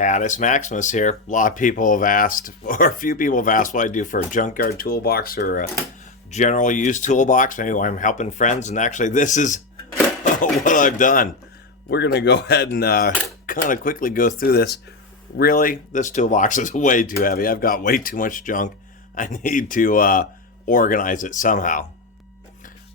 Catus, Maximus here. A lot of people have asked, or a few people have asked what I do for a junkyard toolbox or a general use toolbox. Anyway, I'm helping friends, and actually this is what I've done. We're going to go ahead and kind of quickly go through this. Really, this toolbox is way too heavy. I've got way too much junk. I need to organize it somehow.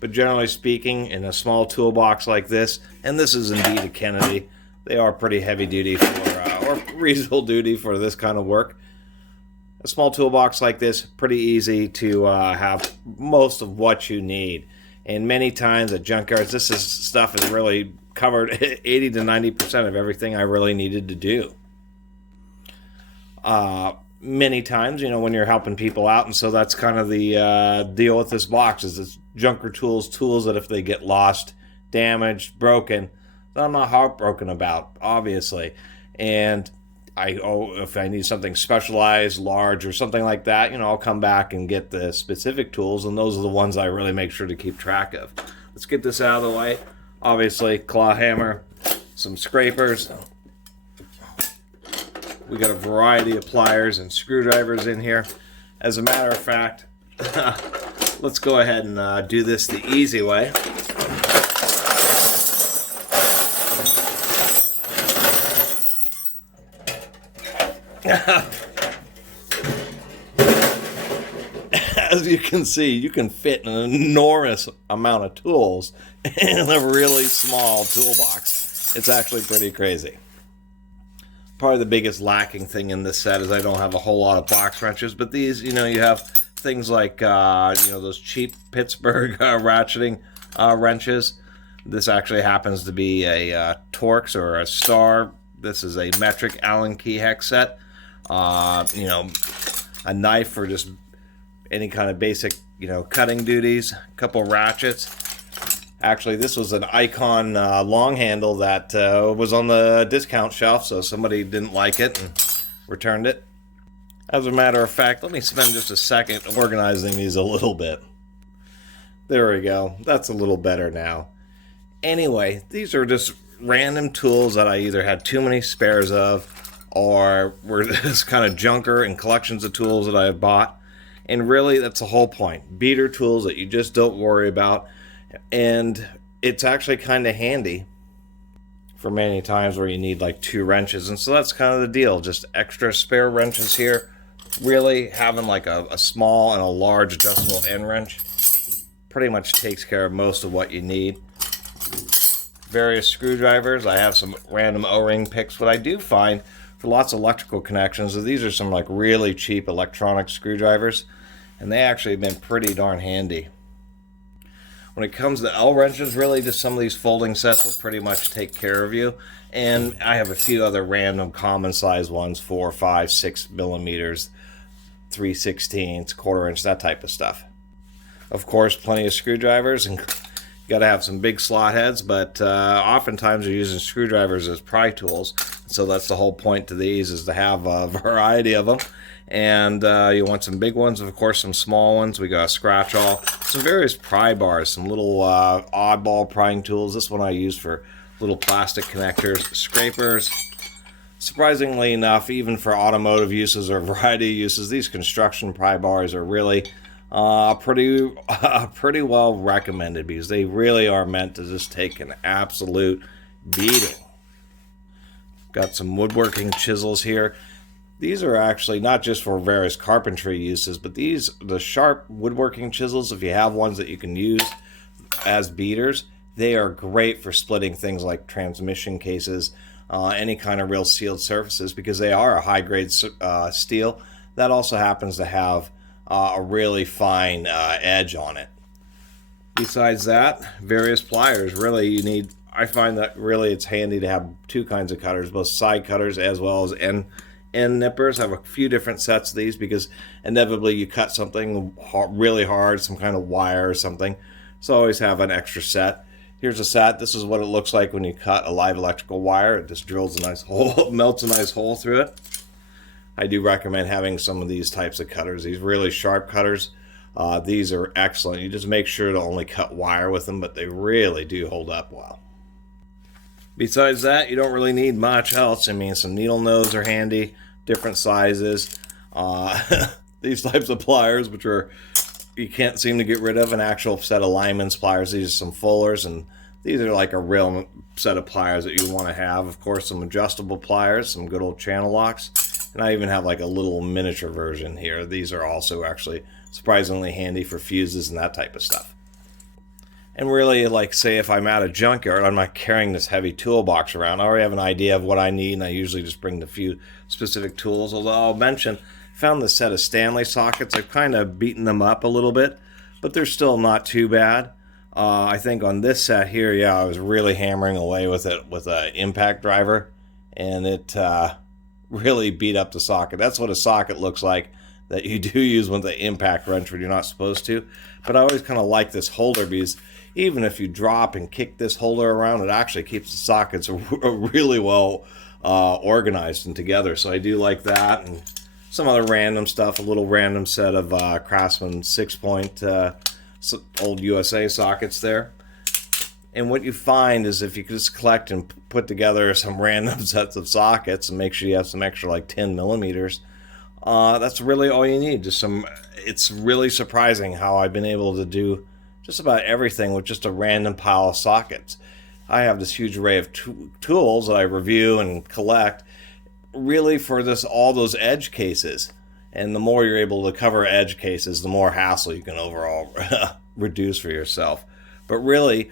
But generally speaking, in a small toolbox like this, and this is indeed a Kennedy, they are pretty heavy duty for, or reasonable duty for this kind of work. A small toolbox like this, pretty easy to have most of what you need. And many times at junkyards, stuff is really covered 80 to 90% of everything I really needed to do. Many times, you know, when you're helping people out, and so that's kind of the deal with this box, is it's junker tools that if they get lost, damaged, broken, that I'm not heartbroken about, obviously. And if I need something specialized, large, or something like that, you know, I'll come back and get the specific tools, and those are the ones I really make sure to keep track of. Let's get this out of the way. Obviously, claw hammer, some scrapers. We got a variety of pliers and screwdrivers in here. As a matter of fact, let's go ahead and do this the easy way. As you can see, you can fit an enormous amount of tools in a really small toolbox. It's actually pretty crazy. Probably the biggest lacking thing in this set is I don't have a whole lot of box wrenches, but these, you know, you have things like, you know, those cheap Pittsburgh ratcheting wrenches. This actually happens to be a Torx or a Star. This is a metric Allen key hex set. You know, a knife for just any kind of basic, you know, cutting duties. A couple ratchets. Actually, this was an Icon long handle that was on the discount shelf, so somebody didn't like it and returned it. As a matter of fact, let me spend just a second organizing these a little bit. There we go. That's a little better now. Anyway, these are just random tools that I either had too many spares of, or were this kind of junker and collections of tools that I have bought. And really, that's the whole point. Beater tools that you just don't worry about. And it's actually kind of handy for many times where you need like 2 wrenches. And so that's kind of the deal. Just extra spare wrenches here. Really having like a small and a large adjustable end wrench pretty much takes care of most of what you need. Various screwdrivers. I have some random O-ring picks. What I do find for lots of electrical connections, these are some like really cheap electronic screwdrivers, and they actually have been pretty darn handy. When it comes to L-wrenches, really just some of these folding sets will pretty much take care of you. And I have a few other random common size ones, 4, 5, 6 millimeters, 3/16, quarter inch, that type of stuff. Of course, plenty of screwdrivers, and you got to have some big slot heads, but oftentimes you're using screwdrivers as pry tools. So that's the whole point to these, is to have a variety of them. And you want some big ones, of course, some small ones. We got a scratch awl, some various pry bars, some little oddball prying tools. This one I use for little plastic connectors, scrapers. Surprisingly enough, even for automotive uses or variety of uses, these construction pry bars are really pretty well recommended, because they really are meant to just take an absolute beating. Got some woodworking chisels here. These are actually not just for various carpentry uses, but the sharp woodworking chisels, if you have ones that you can use as beaters, they are great for splitting things like transmission cases, any kind of real sealed surfaces, because they are a high-grade steel that also happens to have a really fine edge on it. Besides that, various pliers. Really, I find that really it's handy to have 2 kinds of cutters, both side cutters as well as end nippers. I have a few different sets of these, because inevitably you cut something really hard, some kind of wire or something, so always have an extra set. Here's a set. This is what it looks like when you cut a live electrical wire. It just drills a nice hole, melts a nice hole through it. I do recommend having some of these types of cutters, these really sharp cutters. These are excellent. You just make sure to only cut wire with them, but they really do hold up well. Besides that, you don't really need much else. I mean, some needle nose are handy, different sizes. These types of pliers, which are you can't seem to get rid of, an actual set of lineman's pliers. These are some fullers, and these are like a real set of pliers that you want to have. Of course, some adjustable pliers, some good old channel locks, and I even have like a little miniature version here. These are also actually surprisingly handy for fuses and that type of stuff. And really, like, say if I'm at a junkyard, I'm not carrying this heavy toolbox around. I already have an idea of what I need, and I usually just bring the few specific tools. Although I'll mention, I found this set of Stanley sockets. I've kind of beaten them up a little bit, but they're still not too bad. I think on this set here, yeah, I was really hammering away with it with an impact driver, and it really beat up the socket. That's what a socket looks like that you do use with the impact wrench when you're not supposed to. But I always kind of like this holder because even if you drop and kick this holder around, it actually keeps the sockets really well organized and together. So I do like that, and some other random stuff, a little random set of Craftsman 6-point old USA sockets there. And what you find is if you just collect and put together some random sets of sockets and make sure you have some extra like 10 millimeters, that's really all you need. Just some. It's really surprising how I've been able to do just about everything with just a random pile of sockets. I have this huge array of tools that I review and collect really for all those edge cases. And the more you're able to cover edge cases, the more hassle you can overall reduce for yourself. But really,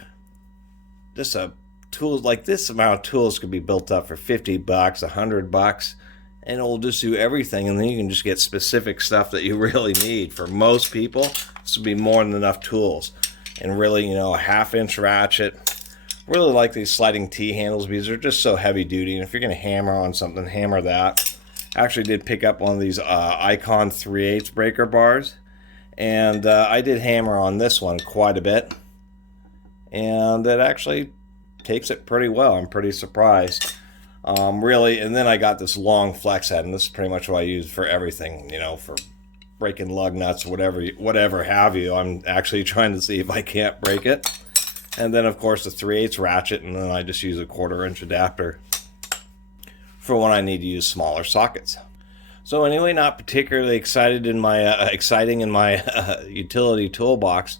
just a tool like this amount of tools could be built up for $50, $100, and it'll just do everything. And then you can just get specific stuff that you really need. For most people, this would be more than enough tools. And really, a 1/2-inch ratchet. Really like these sliding T-handles because they're just so heavy duty. And if you're going to hammer on something, hammer that. I actually did pick up one of these Icon 3/8 breaker bars. And I did hammer on this one quite a bit. And it actually takes it pretty well. I'm pretty surprised. Really, and then I got this long flex head, and this is pretty much what I use for everything, for breaking lug nuts, whatever have you. I'm actually trying to see if I can't break it. And then, of course, the 3/8 ratchet, and then I just use a 1/4-inch adapter for when I need to use smaller sockets. So anyway, not particularly exciting in my utility toolbox,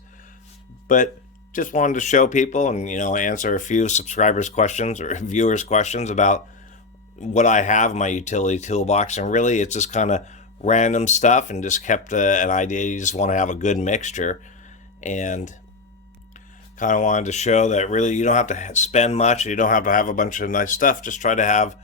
but just wanted to show people and answer a few subscribers' questions or viewers' questions about what I have in my utility toolbox. And really, it's just kind of random stuff, and just kept an idea. You just want to have a good mixture, and kind of wanted to show that really you don't have to spend much. You don't have to have a bunch of nice stuff. Just try to have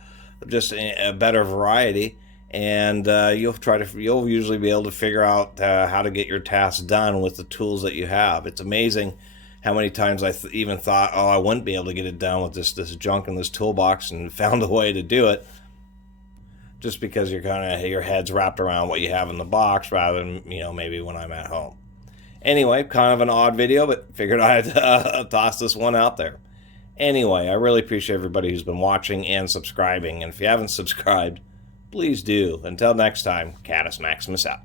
just a better variety, and you'll usually be able to figure out how to get your tasks done with the tools that you have. It's amazing how many times I even thought, I wouldn't be able to get it done with this junk in this toolbox, and found a way to do it. Just because your head's wrapped around what you have in the box rather than maybe when I'm at home. Anyway, kind of an odd video, but figured I'd toss this one out there. Anyway, I really appreciate everybody who's been watching and subscribing. And if you haven't subscribed, please do. Until next time, Catus Maximus out.